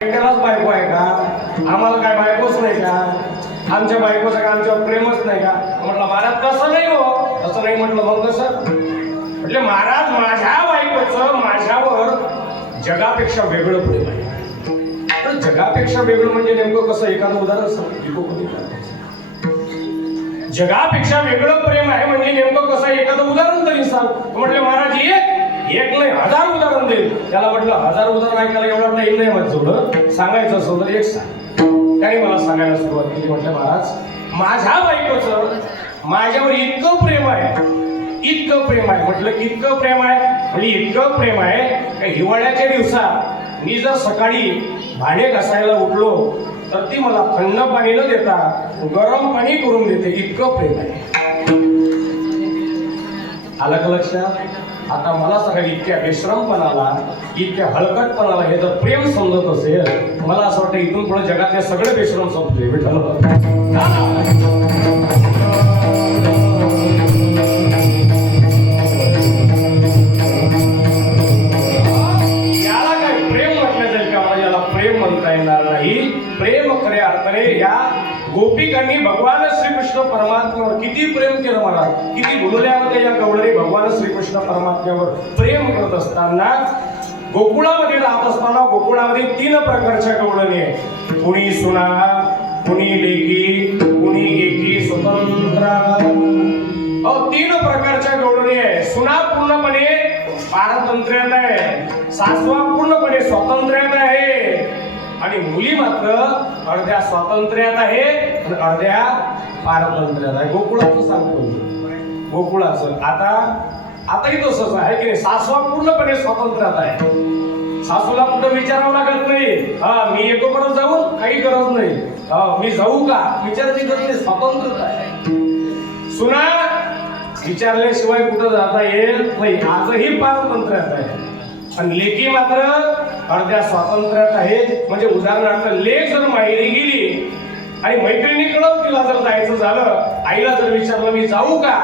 एकालाच बायको आहे का? आम्हाला काय बायकोच नाही का? आमच्या बायकोचं का आमच्यावर प्रेमच नाही का? म्हटलं महाराज तसं नाही हो. तसं नाही म्हटलं मग कसं? म्हटलं महाराज माझ्या बायकोचं माझ्यावर जगापेक्षा वेगळं प्रेम आहे. तर जगापेक्षा वेगळं म्हणजे नेमकं कसं? एखादं उदाहरण सांगतो. जगापेक्षा वेगळं प्रेम आहे म्हणजे नेमकं कसं? एखादं उदाहरण तरी सांग. म्हटलं महाराज एक नाही 1000 उदाहरण देईल. त्याला म्हटलं 1000 उदाहरण ऐकायला एवढा टाइम नाही माझ्याजवळ. सांगायचं असं तर एक सांग. त्याने मला सांगायला सुरुवात केली. म्हटलं महाराज माझ्या बायकोचं माझ्यावर इतकं प्रेम आहे, इतकं प्रेम आहे. म्हटलं इतकं प्रेम आहे म्हणजे इतकं प्रेम आहे का हिवाळ्याच्या दिवसात मी जर सकाळी भांडे घासायला उठलो तर ती मला थंड पाणी न देता गरम पाणी करून देते. इतकं प्रेम आहे. आलं का लक्षात? आता मला सगळ्या इतक्या बेश्रमपणाला, इतक्या हलकटपणाला हे जर प्रेम समजत असेल, मला असं वाटतं इथून पुढे जगातले सगळे बेश्रम संपले. विठ्ठल याला काय प्रेम म्हटलं जाईल का? मला याला प्रेम म्हणता येणार नाही. प्रेम खऱ्या अर्थाने या गोपिकांनी भगवान श्रीकृष्ण परमात्म्यावर किती प्रेम केलं महाराज. किती बोलल्यामध्ये या गवळणी भगवान श्रीकृष्ण परमात्म्यावर प्रेम करत असताना गोकुळामध्ये राहत असताना गोकुळामध्ये 3 प्रकारच्या गवळणी आहेत. कुणी सुना, कुणी लेकी, कुणी एकी स्वतंत्र. 3 प्रकारच्या गवळणी आहे. सुना पूर्णपणे पारतंत्र्यात आहे, सासवा पूर्णपणे स्वातंत्र्यात आहे आणि मुली मात्र अर्ध्या स्वातंत्र्यात आहे आणि अर्ध्या पारतंत्र्यात आहे. गोकुळाचं सांगतो मी. गोकुळाचं आताही तसंच आहे की नाही. सासवा पूर्णपणे स्वातंत्र्यात आहे. सासूला कुठं विचारावं लागत नाही. मी येतो परत जाऊन काही गरज नाही. मी जाऊ का विचारायची गरज नाही. स्वातंत्र्य आहे. सुना विचारल्याशिवाय कुठं जाता येत नाही. आजही पारतंत्र्यात आहे. आणि लेकी मात्र अर्ध्या स्वातंत्र्यात आहे. म्हणजे उदाहरणार्थ लेक जर माहेरी गेली आणि मैत्रिणी कळव तिला जर जायचं झालं, आईला जर विचारलं मी जाऊ का,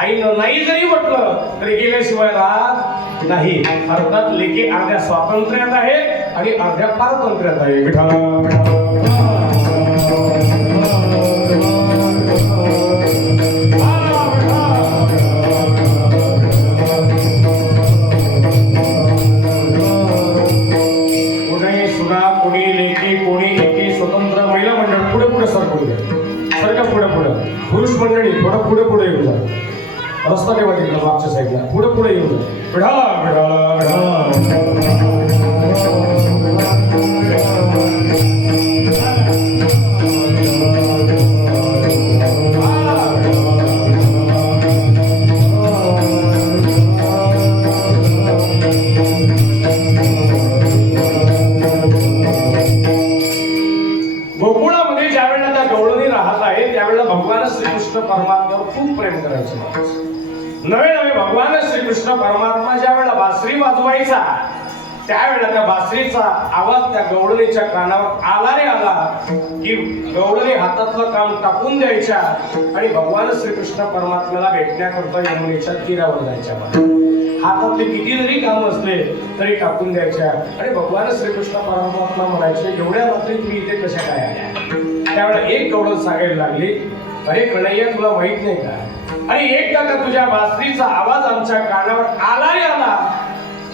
आईनं नाही जरी म्हटलं तरी गेल्याशिवाय राहत नाही. अर्थात लेकी अर्ध्या स्वातंत्र्यात आहे आणि अर्ध्या पारतंत्र्यात आहे. पुरुष मंडळी थोडं पुढे पुढे येऊ जा. रस्ता ठेवा तिकडे मागच्या साईडला. पुढे पुढे येऊ जा. गोकुळामध्ये ज्या वेळेला त्या गवळणी राहत आहे त्यावेळेला भगवान श्रीकृष्ण परमात्म्यावर खूप प्रेम करायचे. नवे नवे भगवान श्रीकृष्ण परमात्मा ज्या वेळेला बासरी वाजवायचा त्यावेळेला त्या बासरीचा आवाज त्या गवळणीच्या कानावर आला रे आला की गवळणी हातातलं काम टाकून द्यायच्या आणि भगवान श्रीकृष्ण परमात्म्याला भेटण्याकरता यमुनेच्या तीरावर जायच्या. हातातले किती जरी काम असले तरी टाकून द्यायच्या आणि भगवान श्रीकृष्ण परमात्मा म्हणायचे एवढ्या रात्री तुम्ही इथे कशा काय आल्या? त्यावेळेला एक गवळण सांगायला लागली, अरे कन्हैया तुला माहित नाही का? आणि एकदा का तुझ्या बासरीचा आवाज आमच्या कानावर आला रे आला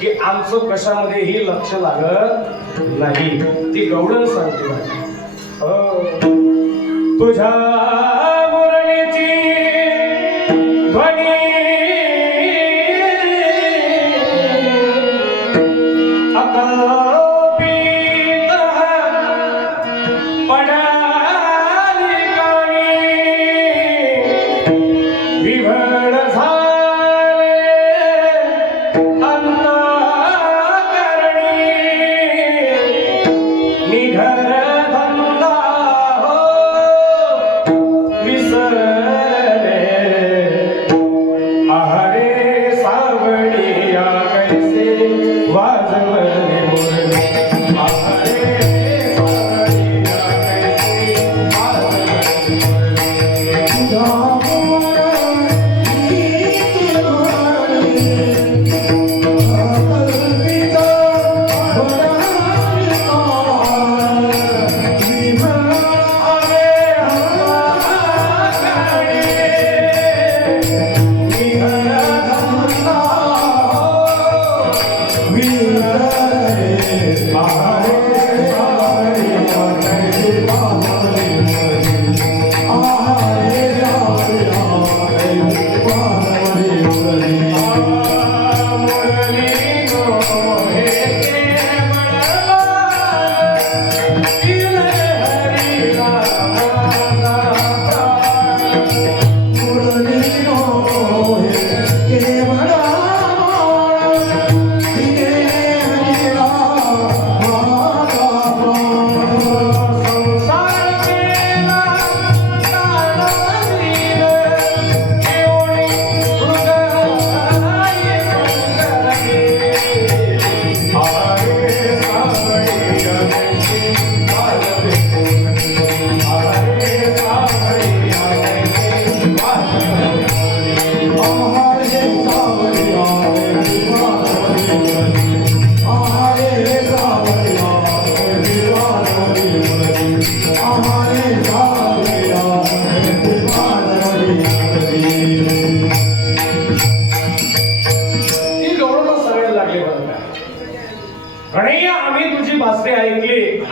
की आमचं कशामध्येही लक्ष लागत नाही. ती गवळण सांगते तुझ्या मुरळीची ध्वनी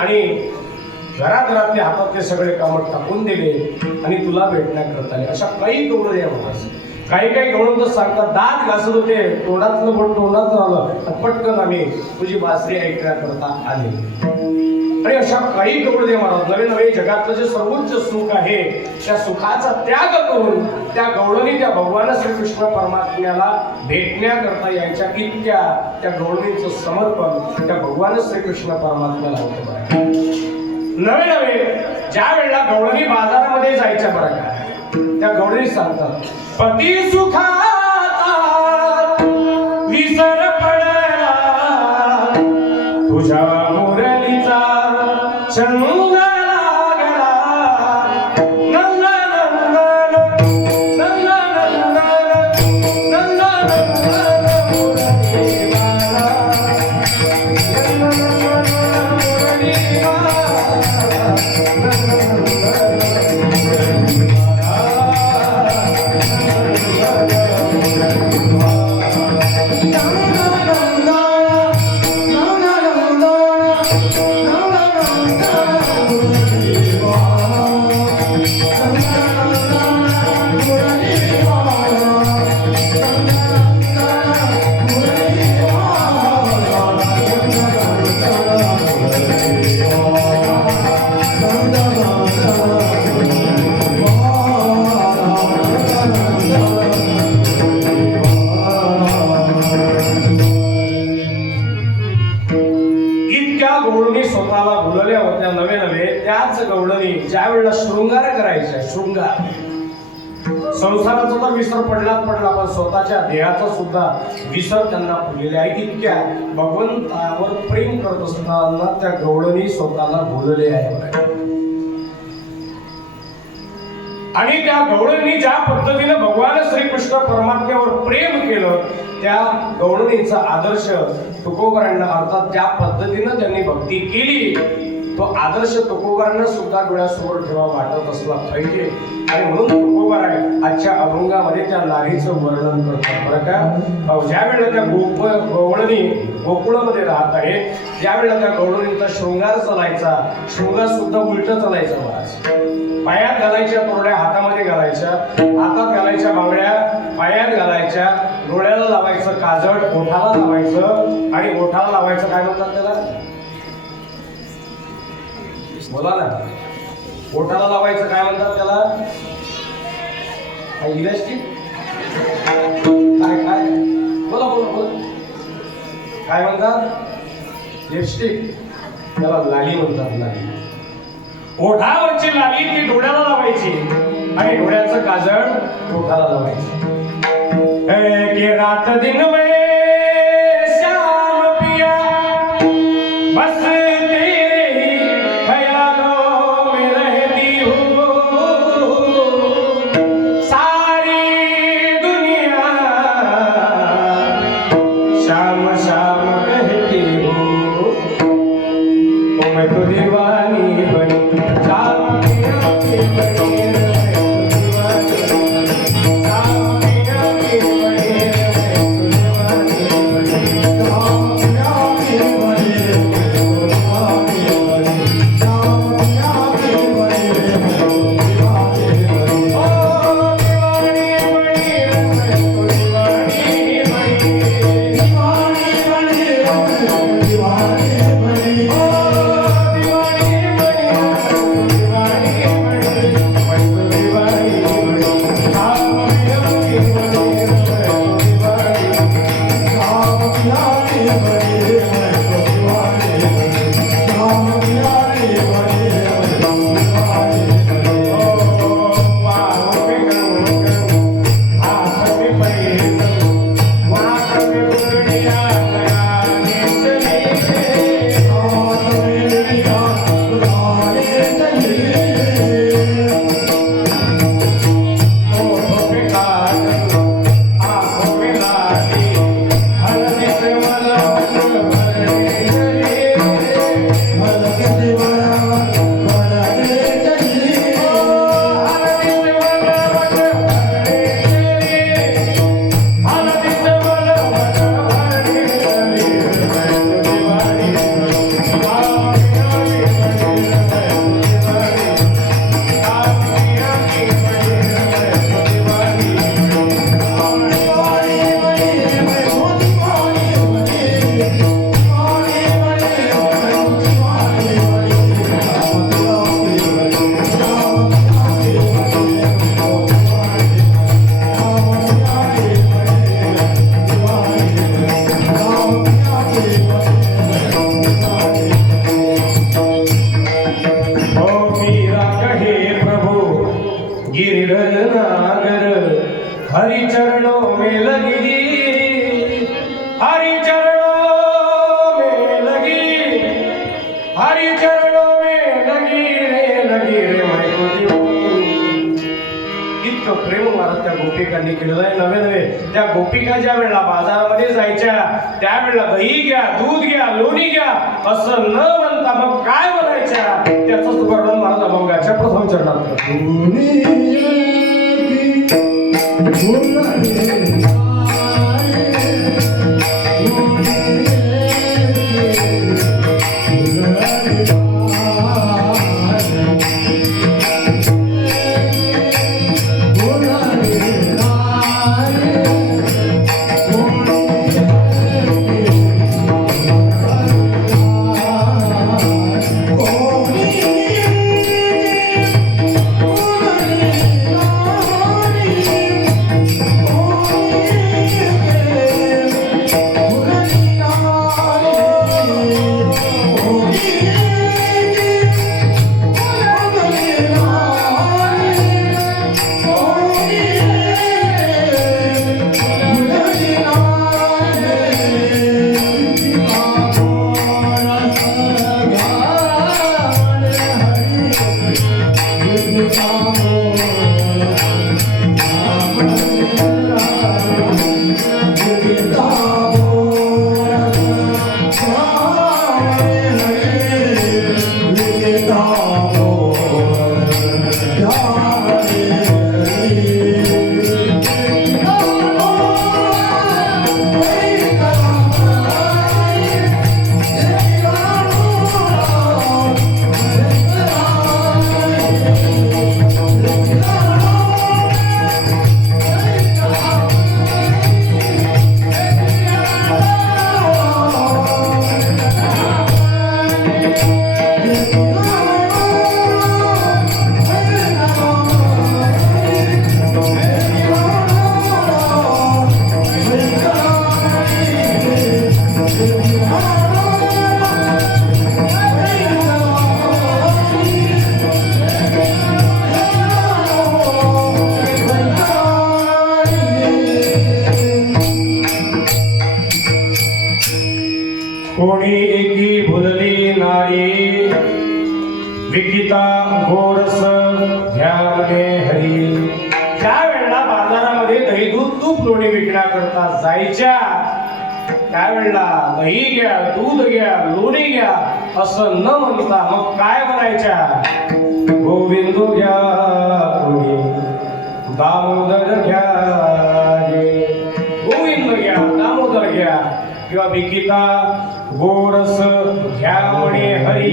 आणि घराघरातले हातातले सगळे कामं टाकून दिले आणि तुला भेटण्याकरता आले. अशा काही गवळण या महाराज. काही गवळण तर सांगतात दात घासत होते, तोंडातलं बोट तोंडात आलं, पटकन आम्ही तुझी बासरी ऐकण्याकरता आले. आणि अशा काही गवळण महाराज नवे नवे जगातलं जे सर्वोच्च सुख आहे त्या सुखाचा त्याग करून त्या गवळणी त्या भगवान श्रीकृष्ण परमात्म्याला भेटण्याकरता यायच्या. इतक्या त्या गवळणीचं समर्पण त्या भगवान श्रीकृष्ण परमात्म्याला होतं. नवे नवे ज्या वेळेला गवळणी बाजारामध्ये जायच्या बरं का, त्या गवळणी सांगतात पती सुखाचा विसर पडला तुझ्या मुरलीचा छंद लागला. नंद नंदन नंद नंदन नंद नंदन मुरलीवाला नंद नंदन मुरलीवाला. स्वतःला भुलल्या होत्या नवे नवे. त्याच गवळणी ज्या वेळेला शृंगार करायचा, शृंगार संसाराचा तर विसर पडलाच पडला, पण स्वतःच्या देहाचा सुद्धा विसर त्यांना पडलेला आहे. इतक्या भगवंतावर प्रेम करत असताना त्या गवळणी स्वतःला भुलले आहे. आणि त्या गवळणी ज्या पद्धतीने भगवान श्रीकृष्ण परमात्म्यावर प्रेम केलं त्या गवळणीचा आदर्श तुकोबारांना अर्थात ज्या पद्धतीनं त्यांनी भक्ती केली तो आदर्श तुकोबारांना सुद्धा डोळ्यासमोर ठेवा वाटत असला पाहिजे. आणि म्हणून तुकोबाराय आजच्या अभंगामध्ये त्या नारीचं वर्णन करतात बरं का. ज्या वेळेला त्या गवळणी गोकुळामध्ये राहत आहे त्यावेळेला त्या गवळणीचा शृंगार चालायचा, शृंगार सुद्धा उलट चालायचा. महाराज पायात घालायच्या तोरड्या हातामध्ये घालायच्या, हातात घालायच्या बांगड्या पायात घालायच्या, डोळ्याला लावायचं काजळ, ओठाला लावायचं. आणि ओठाला लावायचं काय म्हणतात त्याला, बोला ना, ओठाला लावायचं काय म्हणतात त्याला, काय इलास्टिक काय काय बोला बोला बोला काय म्हणतात, लिपस्टिक त्याला लाली म्हणतात. लाली ओठावरची लाली ती डोळ्याला लावायची आणि डोळ्याचं काजळ ओठाला लावायचं. के रात दिन में श्याम पिया बस तेरे ही ख्यालों में रहती हूँ, सारी दुनिया श्याम श्याम कहती हूँ, मैं तो दीवानी बनी हरि चरणों में लगी रे मैत्री. इतकं प्रेम महाराज त्या गोपिकांनी केलेलं आहे. नवे त्या गोपिका ज्या वेळेला बाजारामध्ये जायच्या त्यावेळेला दही घ्या, दूध घ्या, लोणी घ्या असं न म्हणता मग काय म्हणायच्या त्याच वर्णन महाराज अभंगाच्या प्रथम चरणात कोणी एकी भुलली नारी विकिता गोरस घ्या म्हणे हरी. ज्या वेळेला बाजारामध्ये दही दूध तूप लोणी विकण्याकरता जायच्या त्यावेळेला दही घ्या, दूध घ्या, लोणी घ्या असं न म्हणता मग काय म्हणायच्या गोविंद घ्या, कोणी दामोदर घ्या, गोविंद घ्या, दामोदर घ्या किंवा विकिता गोरस घ्या म्हणे हरी.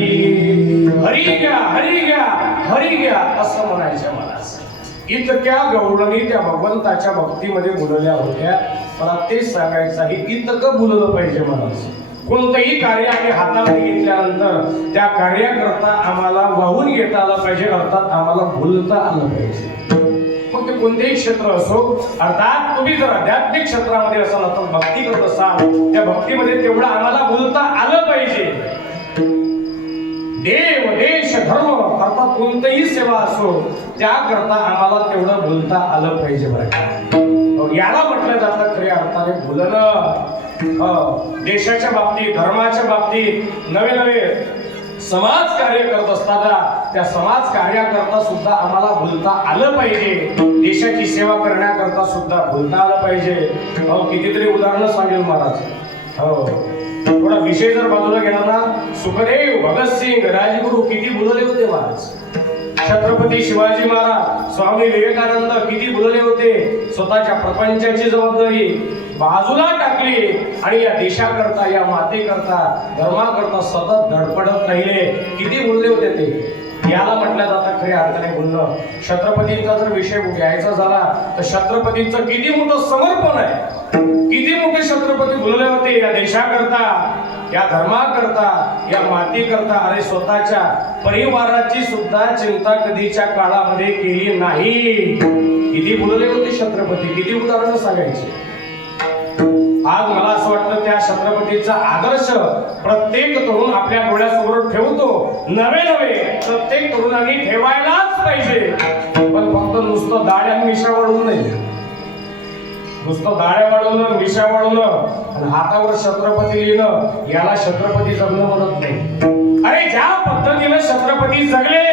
हरी घ्या, हरी घ्या, हरी घ्या असं म्हणायचं मला. इतक्या गवळणी त्या भगवंताच्या भक्तीमध्ये बोलल्या होत्या. मला तेच सांगायचं आहे, इतकं बोललं पाहिजे मला. कोणतंही कार्य आम्ही हातामध्ये घेतल्यानंतर त्या कार्याकरता आम्हाला वाहून घेता आलं पाहिजे, अर्थात आम्हाला बोलता आलं पाहिजे. मग ते कोणतेही क्षेत्र असो, अर्थात तुम्ही जर आध्यात्मिक क्षेत्रामध्ये असाल तर भक्ती करत असाल त्या भक्तीमध्ये तेवढं आम्हाला बोलता आलं पाहिजे. देव देश धर्म अर्थात कोणतीही सेवा असो त्याकरता आम्हाला तेवढं बोलता आलं पाहिजे बरं का. याला म्हटलं जातं खऱ्या अर्थाने बोलणं. देशाच्या बाबतीत, धर्माच्या बाबतीत नवे नवे समाज कार्य करत असताना त्या समाज कार्याकरता सुद्धा आम्हाला बोलता आलं पाहिजे. देशाची सेवा करण्याकरता सुद्धा बोलता आलं पाहिजे. कितीतरी उदाहरणं सांगेल महाराज. थोडा विषय जर बाजूला गेला ना, सुखदेव, भगतसिंग, राजगुरू किती बोलले होते महाराज. छत्रपती शिवाजी महाराज, स्वामी विवेकानंद किती बोलले होते. स्वतःच्या प्रपंचाची जबाबदारी बाजूला टाकली आणि या देशाकरता, या मातेकरता, धर्माकरता सतत धडपडत राहिले. किती बोलले होते ते. याला म्हटलं जातं खऱ्या अर्थाने बोलणं. छत्रपतींचा जर विषय घ्यायचा झाला तर छत्रपतींचं किती मोठं समर्पण आहे. किती मोठे छत्रपती बोलले होते या देशाकरता, या धर्माकरता, या मातीकरता. अरे स्वतःच्या परिवाराची सुद्धा चिंता कधीच्या काळामध्ये केली नाही. किती बोलले होते छत्रपती, किती उदाहरणं सांगायची. आज मला असं वाटतं त्या छत्रपतीचा आदर्श प्रत्येक तरुण आपल्या डोळ्यासमोर ठेवतो. नवे नवे प्रत्येक तरुणांनी ठेवायलाच पाहिजे. पण फक्त नुसतं दाढ्या मिशा वाढवून नाही, नुसतं दाढ्या वाढवणं, मिशा वाढवणं आणि हातावर छत्रपती लिहिणं याला छत्रपती जगणं म्हणत नाही. अरे ज्या पद्धतीने छत्रपती जगले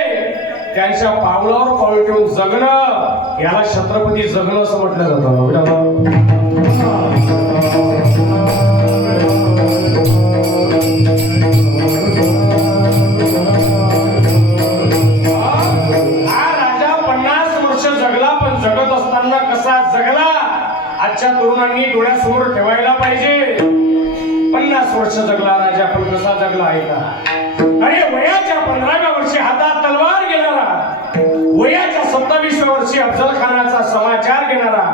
त्यांच्या पावलावर पाऊल ठेवून जगणं याला छत्रपती जगणं असं म्हटलं जातं. हा राजा 50 वर्ष जगला, पण जगत असताना कसा जगला आजच्या तरुणांनी डोळ्यासमोर ठेवायला पाहिजे. 50 वर्ष जगला राजा, पण कसा जगला आहे का? अरे वयाच्या 15व्या वर्षी हातात तलवार घेणारा, वयाच्या 27व्या वर्षी अफजल खानाचा समाचार घेणारा,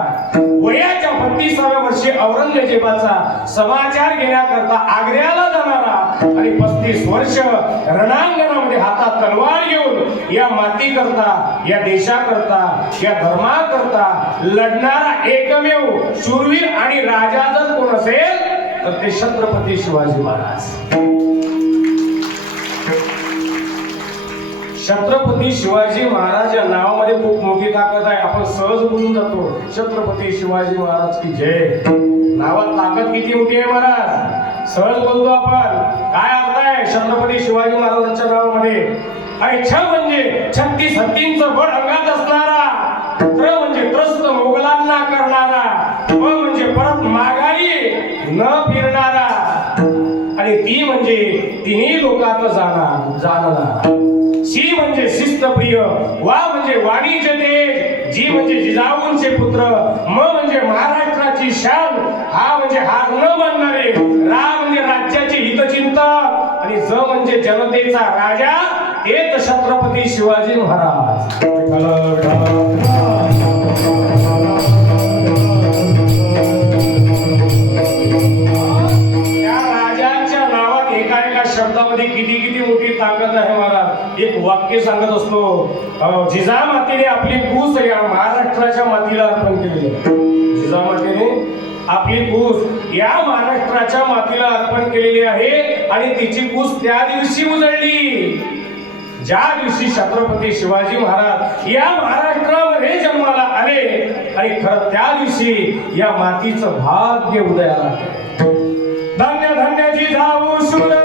वयाच्या 32व्या वर्षी औरंगजेबाचा समाचार घेण्याकरता आग्र्याला जाणारा आणि 35 वर्ष रणांगणामध्ये हातात तलवार घेऊन या मातीकरता, या देशाकरता, या धर्माकरता लढणारा एकमेव शूरवीर आणि राजा जर कोण असेल तर ते छत्रपती शिवाजी महाराज. छत्रपती शिवाजी महाराज या नावामध्ये खूप मोठी ताकद आहे. आपण सहज बोलून जातो छत्रपती शिवाजी महाराज की जय. नावात ताकद किती मोठी आहे महाराज, सहज बोलतो आपण. काय अर्थ आहे छत्रपती शिवाजी महाराजांच्या नावामध्ये? आणि छ म्हणजे 36 हत्तींचं बळ अंगात असणारा, त्र म्हणजे त्रस्त मोगलांना करणारा, प म्हणजे परत माघारी न फिरणारा, आणि ती म्हणजे तिन्ही लोकात जाणणारा, शी म्हणजे शिस्तप्रिय, वा म्हणजे वाणीचे तेज, जी म्हणजे जिजाऊंचे पुत्र, म म्हणजे महाराष्ट्राची शान, हा म्हणजे हार न मानणारे, रा म्हणजे राज्याचे हितचिंतक, आणि ज म्हणजे जनतेचा राजा, तेच छत्रपती शिवाजी महाराज. त्या राजांच्या नावात एका शब्दामध्ये किती किती मोठी ताकद आहे महाराज. एक वाक्य सांगत असतो, जिजामातेने आपली कूस या महाराष्ट्राच्या मातीला अर्पण केली. जिजामातेने आपली कूस या महाराष्ट्राच्या मातीला अर्पण केलेली आहे, आणि तिची कूस त्या दिवशी उजळली ज्या दिवशी छत्रपती शिवाजी महाराज या महाराष्ट्रामध्ये जन्माला आले, आणि खरं त्या दिवशी या मातीचं भाग्य उदयाला आलं. धन्य धन्य जिजाऊ शूर,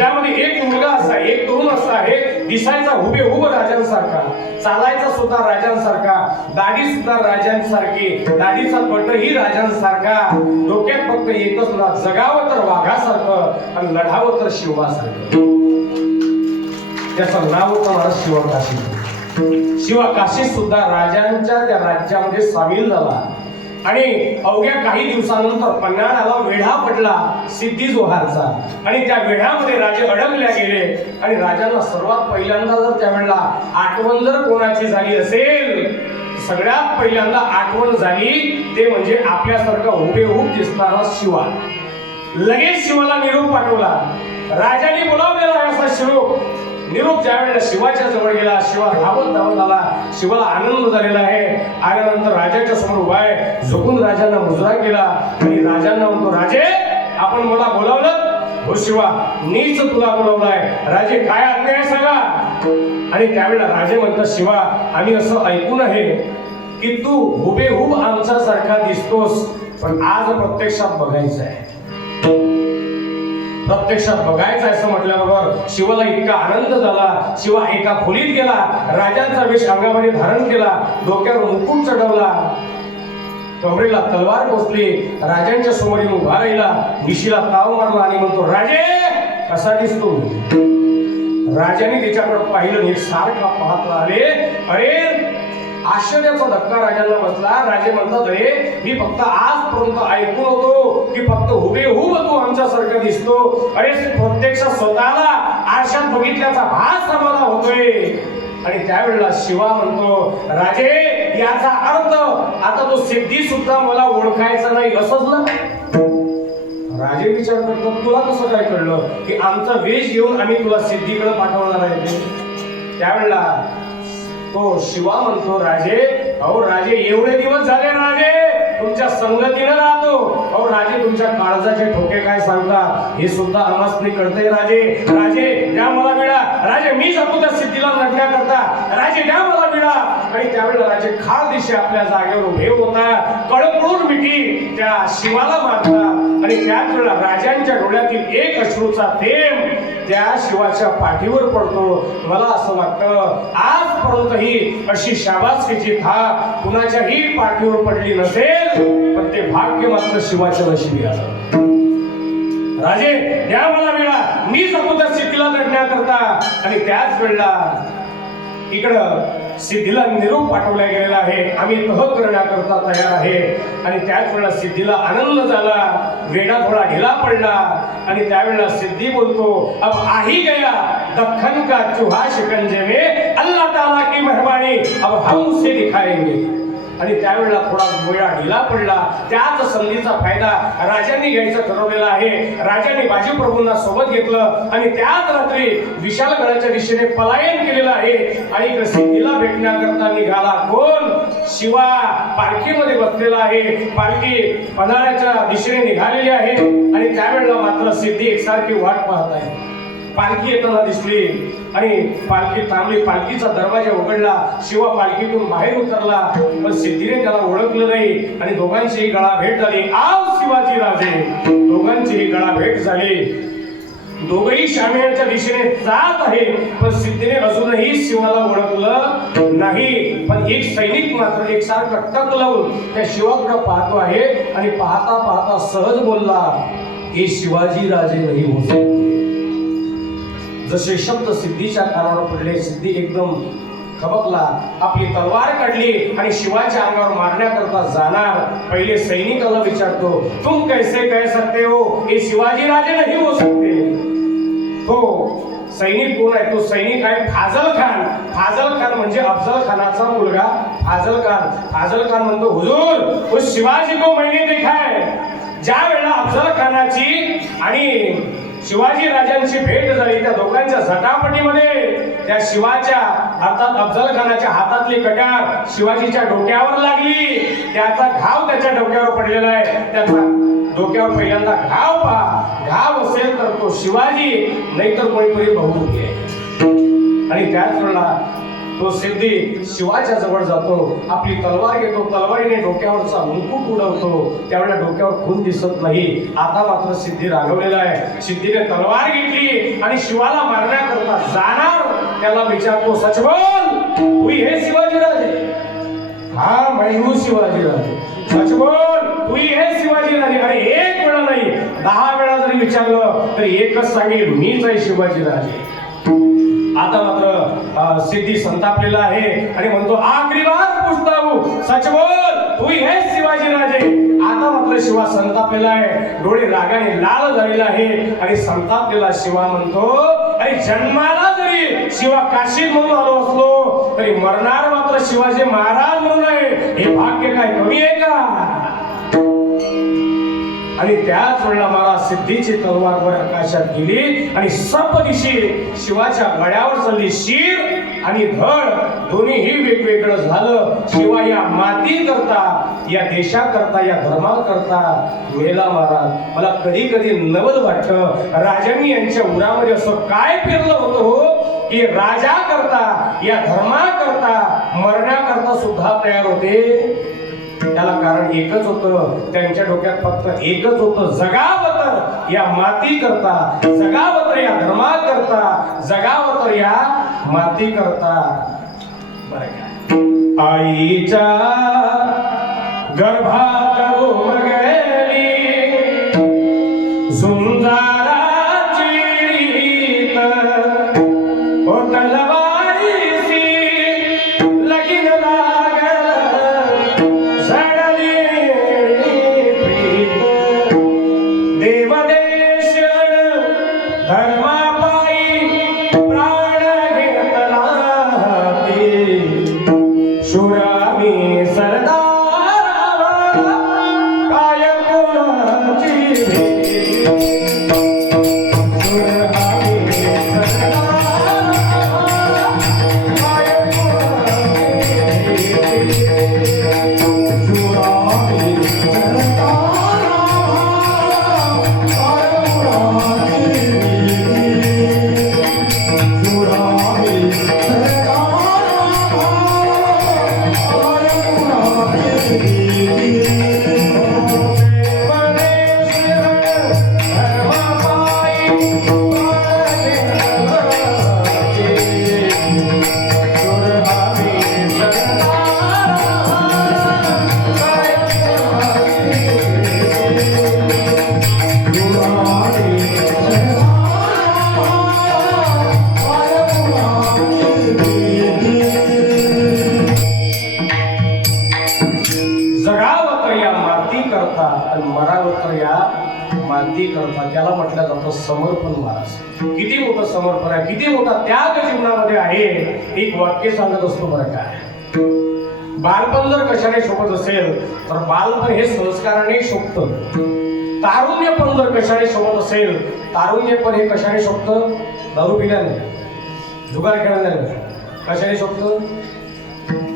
त्यामध्ये एक मुलगा असा, एक तरुण असा आहे, दिसायचा हुबेहूब राजांसारखा, चालायचा सुद्धा राजांसारखा, दाढी सुद्धा राजांसारखी, दाढीचा पटही राजांसारखा, डोक्यात फक्त एकच ना, जगावं तर वाघासारखं आणि लढावं तर शिवासारखं. त्याचं नाव होतं महाराज शिवकाशी. शिवकाशी सुद्धा राजांच्या त्या राज्यामध्ये सामील झाला आणि अवघ्या काही दिवसानंतर पन्हाळ्याला वेढा पडला सिद्धी जोहारचा आणि त्या वेढ्यामध्ये राजे अडकल्या गेले आणि राजांना सर्वात पहिल्यांदा जर त्यावेळेला आठवण जर कोणाची झाली असेल, सगळ्यात पहिल्यांदा आठवण झाली ते म्हणजे आपल्यासारखा हुबेहूब दिसणारा शिवा. लगेच शिवाला निरोप पाठवला. राजाने बोलावलेला असा निरोप ज्या वेळेला शिवाच्या जवळ गेला, शिवा धावत आला. शिवाला आनंद झालेला आहे. आल्यानंतर राजाच्या समोर उभा आहे, झुकून राजांना मुजरा केला आणि राजांना म्हणतो, राजे आपण मला बोलावलं? हो शिवा, मीच तुला बोलावलाय. राजे काय आज्ञा आहे सांगा. आणि त्यावेळेला राजे म्हणतात, शिवा आम्ही असं ऐकून आहे की तू हुबेहूब आमच्यासारखा दिसतोस, पण आज प्रत्यक्षात बघायचं आहे. प्रत्यक्षात बघायचं असं म्हटल्याबरोबर शिवाला इतका आनंद झाला. शिवा एका खोलीत गेला, राजांचा वेश अंगामध्ये धारण केला, डोक्यावर मुकुट चढवला, कमरेला तलवार पोचली, राजांच्या समोर येऊन उभा राहिला, मिशीला ताव मारला आणि म्हणतो, राजे कसा दिसतो? राजाने त्याच्याकडे पाहिलं, नीट सारखा पाहत राहिले. अरे आश्चर्याचा धक्का राजांना बसला. राजे म्हणतात, अरे मी फक्त आजपर्यंत ऐकून होतो की फक्त हुबेहूब तू आमच्यासारखा दिसतो. अरे प्रत्यक्षात स्वतःला आरशात बघितल्याचा भास आम्हाला होतोय. आणि त्यावेळेला शिवा म्हणतो, राजे याचा अर्थ आता तो सिद्धी सुद्धा मला ओळखायचा नाही असंच ना? राजे विचार करतात, तुला कसं काय कळलं की आमचा वेश घेऊन आम्ही तुला सिद्धीकडे पाठवणार आहे? त्यावेळेला तो शिवा म्हणतो, राजे अहो राजे एवढे दिवस झाले राजे तुमच्या संगतीनं राहतो. अहो राजे तुमच्या काळजाचे ठोके काय सांगता हे सुद्धा आम्हाला कळतंय. राजे राजे द्या मला वेळा. राजे मी जातो त्या सिद्धीला लढण्याकरता. राजे द्या मला वेळा. आणि त्यावेळेला राजे खाल दिशे आपल्या जागेवर उभे होता, कळकळून मिठी त्या शिवाला मारता आणि त्याच वेळेला राजांच्या डोळ्यातील एक अश्रूचा थेंब त्या शिवाच्या पाठीवर पडतो. मला असं वाटतं आजपर्यंत ही अशी शाबासकीची थाप कुणाच्याही पाठीवर पडली नसेल, पण ते भाग्य मात्र शिवाच्या नशिबी आलं. राजे द्या मला वेळा, मी जातो त्या सिद्धीला लढण्याकरता. आणि त्याच वेळेला इकडं सिद्धीला निरोप पाठवला गेलेला आहे, आम्ही तह करण्याकरता तयार आहे. आणि त्याच वेळेला सिद्धीला आनंद झाला, वेडा थोडा ढिला पडला. आणि त्यावेळेला सिद्धी बोलतो, अब आही गया दख्खन का चूहा शिकंजे में, अल्लाह ताला की मेहरबानी अब हम उसे दिखाएंगे. आणि त्यावेळेला थोडा वेळा ढिला पडला. त्याच संधीचा फायदा राजांनी घ्यायचा ठरवलेला आहे. राजांनी बाजीप्रभूंना सोबत घेतलं आणि त्याच रात्री विशालगडाच्या दिशेने पलायन केलेलं आहे. आणि इकडे सिद्धीला भेटण्याकरता निघाला कोण? शिवा पालखीमध्ये बसलेला आहे. पालखी पन्हाळ्याच्या दिशेने निघालेली आहे. आणि त्यावेळेला मात्र सिद्धी एकसारखी वाट पाहत आहे. पालखी येताना दिसली आणि पालखी थांबली. पालखीचा दरवाजा उघडला. शिवा पालखीतून बाहेर उतरला, पण सिद्धीने त्याला ओळखलं नाही. आणि दोघांचीही गळा भेट झाली. आव शिवाजी राजे, दोघांचीही गळा भेट झाली. दोघही शामियाच्या दिशेने जात आहे, पण सिद्धीने अजूनही शिवाला ओळखलं नाही. पण एक सैनिक मात्र एकसारखा टक लावून त्या शिवाकडे पाहतो आहे आणि पाहता पाहता सहज बोलला, हे शिवाजी राजे नाही हो सकते. जसे शब्द सिद्धीच्या कानावर पडले, सिद्धी एकदम खबकला, आपली तलवार काढली आणि शिवाच्या अंगावर मारण्याकरता जाणार. पहिले सैनिकाला विचारतो, तुम कैसे कह सकते हो ये शिवाजी राजे नहीं हो सकते? तो सैनिक कोण आहे? तो सैनिक आहे फाजल खान. फाजल खान म्हणजे अफजल खानाचा मुलगा फाजल खान. फाजल खान म्हणतो, हुजूर उस शिवाजी को मैंने देखा है. ज्या वेळेला अफजल खानाची आणि शिवाजी राजांची भेट झाली, त्या दोघांच्या झटापटीमध्ये त्या शिवाच्या अर्थात अफजल खानाच्या हातातली कट्यार शिवाजीच्या डोक्यावर लागली. त्याचा घाव त्याच्या डोक्यावर पडलेला आहे. त्याचा डोक्यावर पहिल्यांदा घाव पहा. घाव असेल तर तो शिवाजी, नाहीतर कोणीतरी बहुरूपी आहे. आणि त्याच वेळेला तो सिद्धी शिवाच्या जवळ जातो, आपली तलवार घेतो, तलवारीने डोक्यावरचा मुकुट उडवतो. त्यावेळेला डोक्यावर खून दिसत नाही. आता मात्र सिद्धी रागवलेला आहे. सिद्धीने तलवार घेतली आणि शिवाला मारण्याकरता जाणार त्याला विचारतो, सच बोल, तू हे शिवाजीराजे? हा, मैं हूँ शिवाजीराजे. सच बोल, तू हे शिवाजीराजे? अरे एक वेळा नाही, 10 वेळा जरी विचारलं तरी एकच सांगेल, मीच आहे शिवाजीराजे. आता मात्र सिद्धी संतापलेला आहे आणि म्हणतो, आखरी बार पूछता हूं, सच बोल, तू हे शिवाजीराजे? आता मात्र शिवा संतापलेला आहे, डोळे रागाने लाल झालेला आहे आणि संतापलेला शिवा म्हणतो, अरे जन्माला जरी शिवा काशी म्हणून आलो असलो तरी मरणार मात्र शिवाजी महाराज म्हणून आहे. हे भाग्य काय कमी आहे का? आणि त्याच वेळेला मला सिद्धीची तलवार वर आकाशात गेली आणि सर्पदिशी शिवाच्या गळ्यावर चालली. शीर आणि धड दोन्हीही वेगवेगळं झालं. शिवा या माती करता, या देशाकरता, या धर्माकरता मेला महाराज. मला कधी कधी नवल वाटतं, राजांनी यांच्या उरामध्ये असं काय फिरलं होतं हो की राजा करता, या धर्माकरता, मरण्याकरता सुद्धा तयार होते. त्याला कारण एकच होतं, त्यांच्या डोक्यात फक्त एकच होतं, जगावं तर या माती करता, जगावं तर या धर्मा करता, जगावं तर या माती करता. बरं, आईच्या गर्भात उमगली झुंजाराची रीत, ओ तलवारीसी लगीन लागल धर्मापायी प्राण घेतला शुरामी सरदारावा काय कोणाची शुरामी सरदारावा काय कोणाची शुरामी माती करता, त्याला म्हटलं जातं समर्पण. महाराज किती मोठं समर्पण आहे, किती मोठा त्याग जीवनामध्ये आहे. एक वाक्य सांगत असतो बरं काय, बालपण जर कशाने शोभत असेल तर बालपण हे संस्काराने शोभतं. तारुण्यपण जर कशाने शोभत असेल, तारुण्यपण हे कशाने शोभतं? दारू पिल्याने, जुगार खेळल्याने. कशाने शोभतं?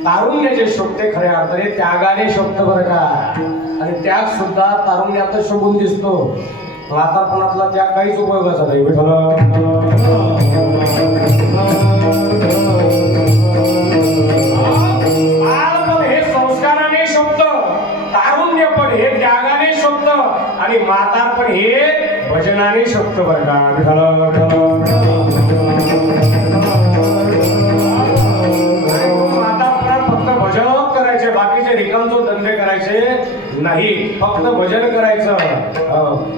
तारुण्य जे शोभते खऱ्या अर्थाने त्यागाने शोभतं बरं का. आणि त्याग सुद्धा तारुण्यात शोभून दिसतो, म्हातारपणातला त्याग काहीच उपयोगाचा नाही. बालपण हे संस्काराने शोभतं, तारुण्यपण हे त्यागाने शोभतं आणि म्हातारपण हे भजनाने शोभतं बरं का. बाकीचे रिकामचोट धंदे करायचे नाही, फक्त भजन करायचं.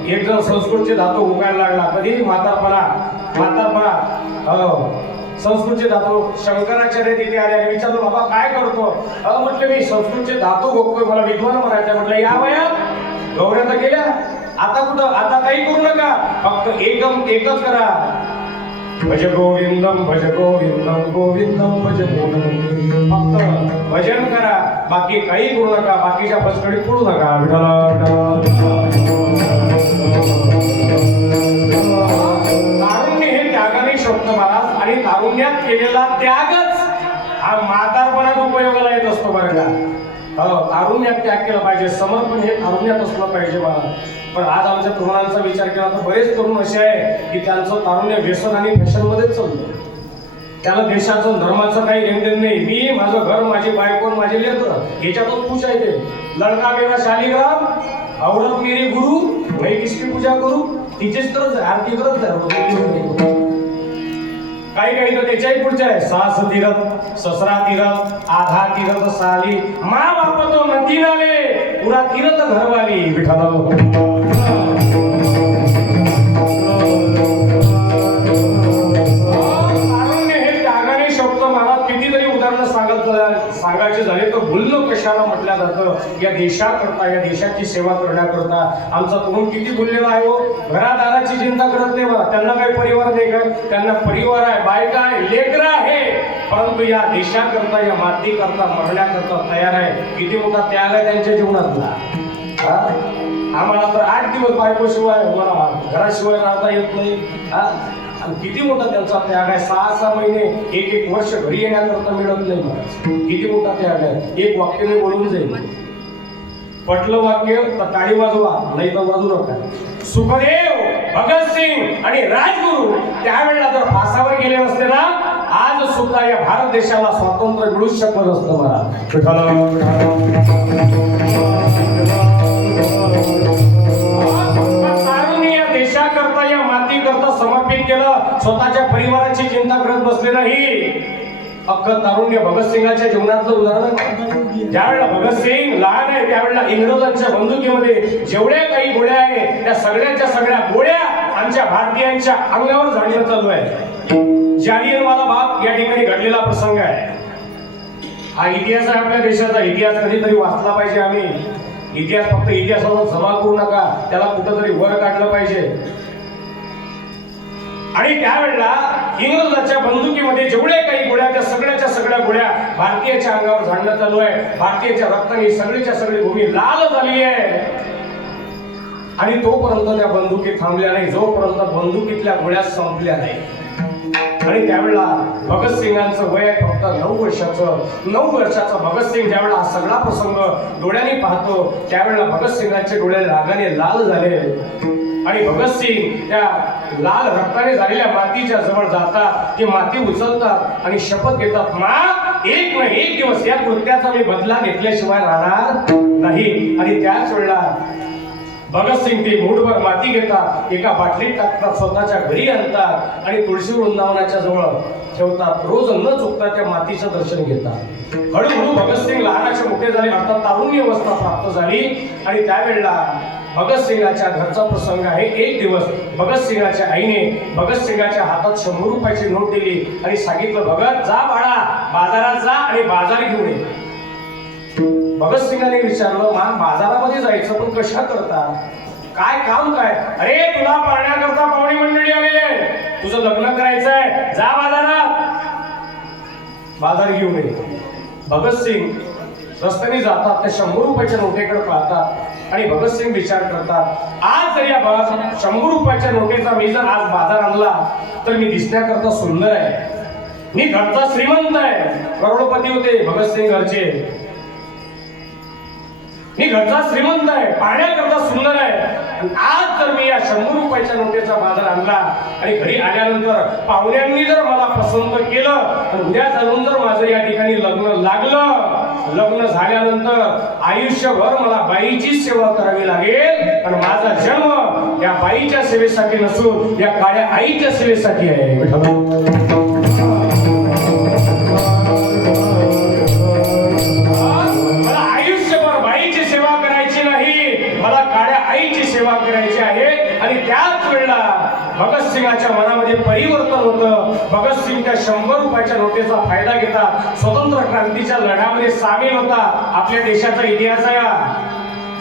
एक जण संस्कृतचे धातू उकायला लागला, कधी म्हातारपणा संस्कृतचे धातू. शंकराचार्य तिथे आले आणि विचारलं, बाबा काय करतो? म्हटलं मी संस्कृतचे धातू बघतोय, मला विद्वान म्हणायचं. म्हटलं या वयात गौऱ्या तर केल्या, आता कुठं, आता काही करू नका, फक्त एकच करा, भज गोविंदम भज गोविंदम गोविंदम भज गोविंदम. फक्त भजन करा, बाकी काही करू नका, बाकीच्या फसकडीत पडू नका. तारुण्य हे त्यागाने शोभतं महाराज. आणि तारुण्यात केलेला त्यागच हा म्हातारपणात उपयोगाला येत असतो बरं का. तारुण्यात त्याग केला पाहिजे, समर्पण हे तारुण्यात असलं पाहिजे महाराज. पण आज आमच्या तरुणांचा विचार केला तर बरेच तरुण असे आहे की त्यांचं तारुण्य व्यसन आणि फॅशन मध्येच चालतं. त्याला देशाचं धर्माचं काही घेणदेण नाही. मी, माझं घर, माझी बायको, माझे लेकरं याच्यातच खुश आहे. ते लडका मेरा शालिग्राम, औरत मेरी गुरु, मैं किसकी पूजा करू, तिचेच करत आरती करत जाय. काही तर त्याच्याही पुढच्या आहे. सास तीरथ ससरा तीरथ आधा तीरथ साली मा बाप तो नदी नाले पुरा तीरथ घरवाली विठ्ठल. सांगायचे झाले तर बोलणं कशाला म्हटलं जातं. या देशाकरता या देशाची सेवा करण्याकरता आमचा तरुण किती बोललेला आहे हो. घरादाराची चिंता करत नाही बघा. त्यांना काही परिवार नाही का. त्यांना परिवार आहे, बायका आहे, लेकरं आहे, परंतु या देशाकरता या मातीकरता मरण्याकरता तयार आहे. किती मोठा त्याग आहे त्यांच्या जीवनातला. आम्हाला तर 8 दिवस बायकोशिवाय मला घराशिवाय राहता येत नाही. किती मोठा त्यांचा त्याग आहे. 6-6 महिने 1-1 वर्ष घरी येण्याकरता मिळत नाही मला. किती मोठा त्याग आहे. एक वाक्याने बोलून जाईल. पटलं वाक्य तर टाळी वाजवा, नाही तर वाजू नका. सुखदेव, भगतसिंग आणि राजगुरू त्यावेळेला जर फासावर गेले असते ना, आज सुद्धा या भारत देशाला स्वातंत्र्य मिळू शकत असतं. देशाकरता या मातीकरता समर्पित केलं. स्वतःच्या परिवाराची चिंता करत बसले नाही. अख्खं तारुण्य भगतसिंगाच्या जीवनातलं उदाहरण. ज्यावेळेला भगतसिंग लहान आहे त्यावेळेला इंग्रजांच्या बंदुकीमध्ये जेवढ्या काही गोळ्या आहेत त्या सगळ्याच्या सगळ्या गोळ्या आमच्या भारतीयांच्या अंगावर झाडणं चालू आहे. जालियनवाला बाग या ठिकाणी घडलेला प्रसंग आहे. हा इतिहास आहे आपल्या देशाचा. इतिहास कधीतरी वाचला पाहिजे आम्ही. इतिहास फक्त इतिहासाला जमा करू नका, त्याला कुठंतरी वर काढलं पाहिजे. आणि त्यावेळेला इंग्रजांच्या बंदुकीमध्ये जेवढे काही गोळ्या त्या सगळ्याच्या सगळ्या गोळ्या भारतीयाच्या अंगावर झाडणं चालू आहे. भारतीयाच्या रक्ताने सगळीच्या सगळी भूमी लाल झाली आहे. आणि तोपर्यंत त्या बंदुकी थांबल्या नाही जोपर्यंत बंदुकीतल्या गोळ्या संपल्या नाही. आणि त्यावेळेला भगतसिंगांचं वय फक्त 9 वर्षाचं. 9 वर्षाचा भगतसिंग ज्यावेळेला हा सगळा प्रसंग डोळ्यांनी पाहतो त्यावेळेला भगतसिंगांचे डोळे रागाने लाल झाले. आणि भगतसिंग त्या लाल रक्ताने झालेल्या मातीच्या जवळ जातात. ती माती उचलतात आणि शपथ घेतात, मा एक ना एक दिवस या कृत्याचा मी बदला घेतल्याशिवाय राहणार नाही. आणि त्याच वेळेला भगतसिंग ते मूठभर माती घेतात, एका बाटलीत टाकतात, स्वतःच्या घरी आणतात आणि तुळशी वृंदावनाच्या जवळ ठेवतात. रोज न चुकता त्या मातीचं दर्शन घेतात. हळूहळू भगतसिंग लहानाचे मोठे झाले. अर्थात तारुण्य अवस्था प्राप्त झाली. आणि त्यावेळेला भगतसिंगाच्या घरचा प्रसंग आहे. एक दिवस भगतसिंगाच्या आईने भगतसिंगाच्या हातात 100 रुपयाची नोट दिली आणि सांगितलं, भगत जा बाळा बाजारात जा आणि बाजार घेऊन ये. भगतसिंगाने विचारलं, मा बाजारामध्ये जायचं पण कशा करता, काय काम काय. अरे तुला पाहण्याकरता पाहुणी मंडळी आलेली आहे, तुझं लग्न करायचंय, जा बाजारात बाजार घेऊन ये. भगतसिंग रस्त्याने जातात, त्या 100 रुपयाच्या नोटेकडे पाहतात आणि भगतसिंग विचार करतात, आज जर या 100 रुपयाच्या नोटेचा मी जर आज बाजार आणला तर मी दिसण्याकरता सुंदर आहे, मी घरचा श्रीमंत आहे, करोडपती होते भगतसिंग घरचे, मी घरचा श्रीमंत आहे, पाहण्याकरता सुंदर आहे. आज जर मी या 100 रुपयाच्या नोटेचा बाजार आणला आणि घरी आल्यानंतर पाहुण्यांनी जर मला पसंत केलं आणि उद्या चालून जर माझं या ठिकाणी लग्न लागलं, लग्न झाल्यानंतर आयुष्यभर मला बाईची सेवा करावी लागेल आणि माझा जन्म या बाईच्या सेवेसाठी नसून या काळ्या आईच्या सेवेसाठी आहे. सेवा करायची आहे. आणि त्याच वेळेला भगतसिंगाच्या मनामध्ये परिवर्तन होतं. भगतसिंग त्या 100 रुपयाच्या नोटेचा फायदा घेतात, स्वतंत्र क्रांतीच्या लढ्यामध्ये सामील होता. आपल्या देशाचा इतिहास आहे,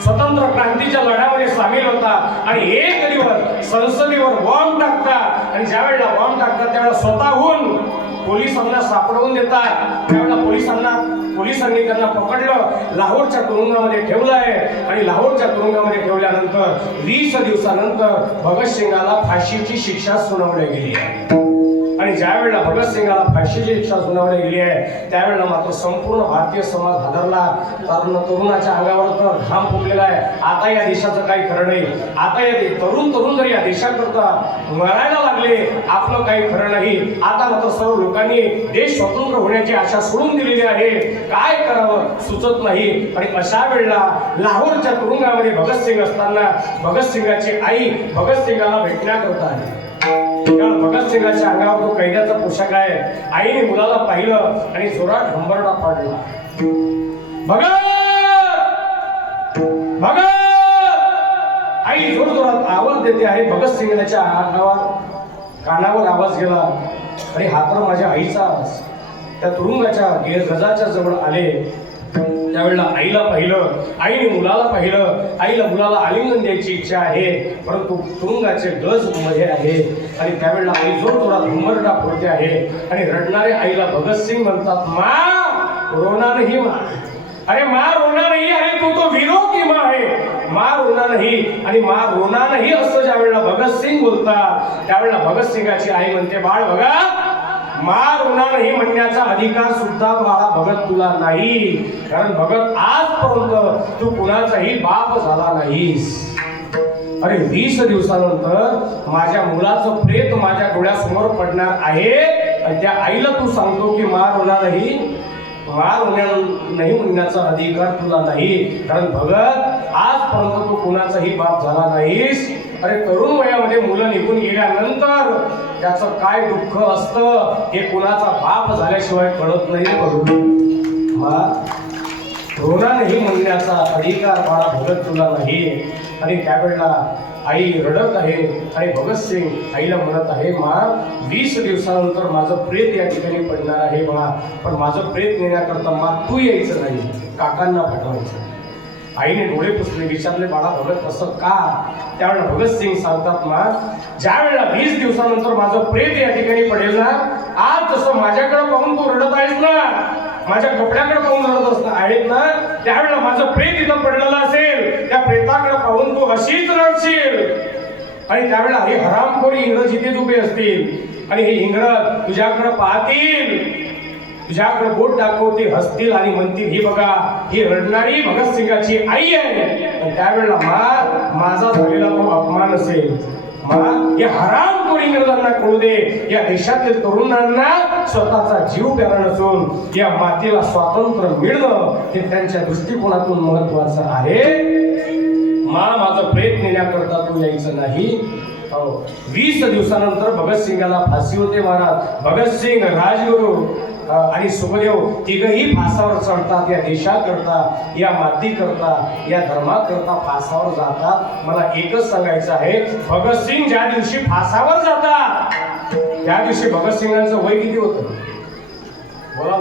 स्वतंत्र क्रांतीच्या लढ्यामध्ये सामील होता. आणि एक दिवस संसदेवर बॉम्ब टाकतात आणि ज्या वेळेला बॉम्ब टाकतात त्यावेळेला स्वतःहून पोलिसांना सापडवून देतात. त्यावेळेला पोलिसांनी त्यांना पकडलं, लाहोरच्या तुरुंगामध्ये ठेवलं आहे. आणि लाहोरच्या तुरुंगामध्ये ठेवल्यानंतर 20 दिवसानंतर भगतसिंगाला फाशीची शिक्षा सुनावली गेली आहे. आणि ज्या वेळेला भगतसिंगाला फाशीची शिक्षा सुनावली गेली आहे त्यावेळेला मात्र संपूर्ण भारतीय समाज हादरला. कारण तरुणाच्या अंगावर तर घाम फुटलेला आहे. आता या देशाचं काही खरं नाही. आता या तरुण जर या देशाकरता मरायला लागले, आपलं काही खरं नाही. आता मात्र सर्व लोकांनी देश स्वतंत्र होण्याची आशा सोडून दिलेली आहे. काय करावं सुचत नाही. आणि अशा वेळेला लाहोरच्या तुरुंगामध्ये भगतसिंग असताना भगतसिंगाची आई भगतसिंगाला भेटण्याकरता आली. कारण भगतसिंगाच्या अंगावर तो कैद्याचा पोशाख आहे. आईने मुलाला पाहिलं आणि जोरात ढंबरडा पाडला. भगत भगत. आई जोर जोरात आवाज देते आहे. भगतसिंगाच्या कानावर आवाज गेला. आणि हा तर माझ्या आईचा आवाज. त्या तुरुंगाच्या गजाच्या जवळ आले. त्यावेळेला आईला पाहिलं, आईने मुलाला पाहिलं. आईला मुलाला आलिंगन द्यायची इच्छा आहे, परंतु तुरुंगाचे गज मध्ये आहे. आणि त्यावेळेला आई जोर जोरात घुमरडा फोडते आहे. आणि रडणारे आईला भगतसिंग म्हणतात, मा रोना नाही मा. अरे मा रोना नाही. अरे तू तो वीरो की मा आहे. मा रोना नाही आणि मा रोना नाही असं ज्या वेळेला भगतसिंग बोलतात, त्यावेळेला भगतसिंगाची आई म्हणते, बाळ भगत, मार होणार नाही म्हणण्याचा अधिकार सुद्धा बाळा भगत तुला नाही. कारण भगत आजपर्यंत तू कुणाचाही बाप झाला नाहीस. अरे 20 दिवसानंतर माझ्या मुलाचं प्रेत माझ्या डोळ्यासमोर पडणार आहे आणि त्या आईला तू सांगतो की मार होणार नाही, मार होणार नाही म्हणण्याचा अधिकार तुला नाही. कारण भगत आजपर्यंत तू कुणाचाही बाप झाला नाहीस. अरे तरुण वयामध्ये मुलं निघून गेल्यानंतर त्याचं काय दुःख असतं हे कुणाचा बाप झाल्याशिवाय कळत नाही. रोना नाही म्हणण्याचा अधिकार बाळा भगत तुला नाही. आणि त्यावेळेला आई रडत आहे आणि भगतसिंग आईला म्हणत आहे, मा 20 दिवसानंतर माझं प्रेत या ठिकाणी पडणार आहे बाळा, पण माझं प्रेत नेण्याकरता मा तू यायचं नाही, काकांना पाठवायचं. आईने डोळे पुसले, विचारले, बाळा भगत असं का? त्यावेळेला भगतसिंग सांगतात, मा ज्या वेळेला 20 दिवसानंतर माझं प्रेत या ठिकाणी पडेल ना, आज जसं माझ्याकडे पाहून तू रडत आहेस ना, माझ्या कपड्याकडे पाहून रडत आहेत ना, त्यावेळेला माझं प्रेत इथं पडलेलं असेल, त्या प्रेताकडे पाहून तू अशीच रडशील. आणि त्यावेळेला हे हरामखोर इंग्रज इथेच उभे असतील आणि हे इंग्रज तुझ्याकडे पाहतील, तुझ्याकडे बोट दाखवतील, हसतील आणि म्हणतील, ही बघा ही रडणारी भगतसिंगाची आई आहे. त्यावेळेला माझा झालेला तो अपमान असेल. या हरामखोर इंग्रजांना कळू दे, या देशातील तरुणांना स्वतःचा जीव प्यारा नसून या मातीला स्वातंत्र्य मिळणं हे त्यांच्या दृष्टिकोनातून महत्वाचं आहे. माझं प्रेत नेण्याकरता तू यायचं नाही. 20 दिवसानंतर भगतसिंगाला फाशी होते महाराज. भगतसिंग, राजगुरू आणि सुखदेव तिघही फासावर चढतात. या देशाकरता, या मातीकरता, या धर्माकरता फासावर जातात. मला एकच सांगायचं आहे, भगतसिंग ज्या दिवशी फासावर जातात त्या दिवशी भगतसिंगांचं वय किती होतं बोला.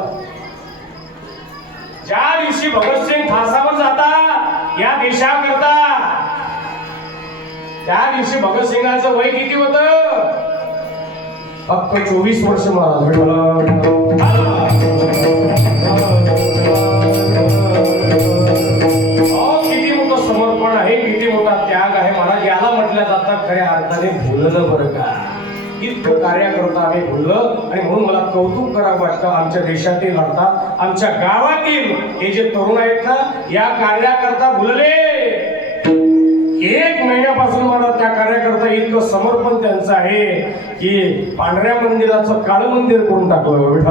ज्या दिवशी भगतसिंग फासावर जातात या देशाकरता, त्या दिवशी भगतसिंगांचं वय किती होतं? फक्त 24 वर्ष महाराज. किती मोठं समर्पण आहे, किती मोठा त्याग आहे महाराज. याला म्हटलं जातं खऱ्या अर्थाने भुललं बरं का. इतकं कार्याकरता आम्ही भुललं आणि म्हणून मला कौतुक करावं वाटतं आमच्या देशातील अर्थात आमच्या गावातील हे जे तरुण आहेत ना, या कार्याकरता भुलले. 1 महिन्यापासून मला त्या कार्याकरता इतकं समर्पण त्यांचं आहे की पांढऱ्या मंदिराचं काळं मंदिर करून टाकलं.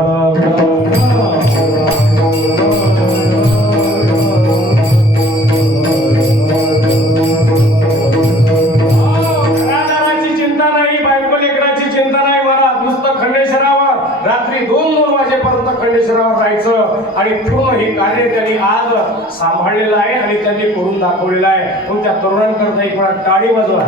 घरादाराची चिंता नाही, बायको लेकराची चिंता नाही महाराज. नुसतं खंडेश्वरावर रात्री 2-2 वाजेपर्यंत खंडेश्वरावर राहायचं आणि पूर्ण हे कार्य त्यांनी आज सांभाळलेलं आहे आणि त्यांनी करून दाखवलेलं आहे. म्हणून त्या तरुणांकरता एक वेळा टाळी वाजवा.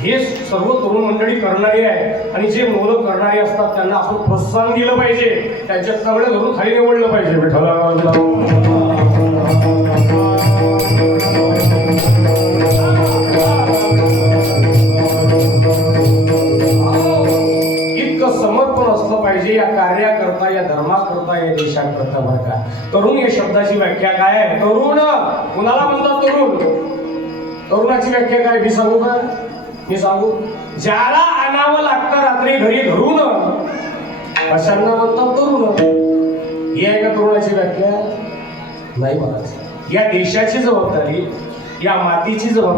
हे सर्व तरुण मंडळी करणारी आहे आणि जे मुलं करणारी असतात त्यांना आपण प्रोत्साहन दिलं पाहिजे, त्यांच्या तगडं धरून खाली निवडलं पाहिजे. इतकं समर्पण असलं पाहिजे या कार्याकरता, या धर्माकरता, या देशाकरता बरं का. तरुण या शब्दाची व्याख्या काय आहे? तरुण कुणाला म्हणतात? तरुण. तरुणाची व्याख्या काय मी सांगू का? मी सांगू, ज्याला आणावं लागतं रात्री घरी धरून अशांना म्हणतात तरुण. ही आहे का तरुणाची व्याख्या? नाही महाराज. या देशाची जबाबदारी, या मातीची जबाबदारी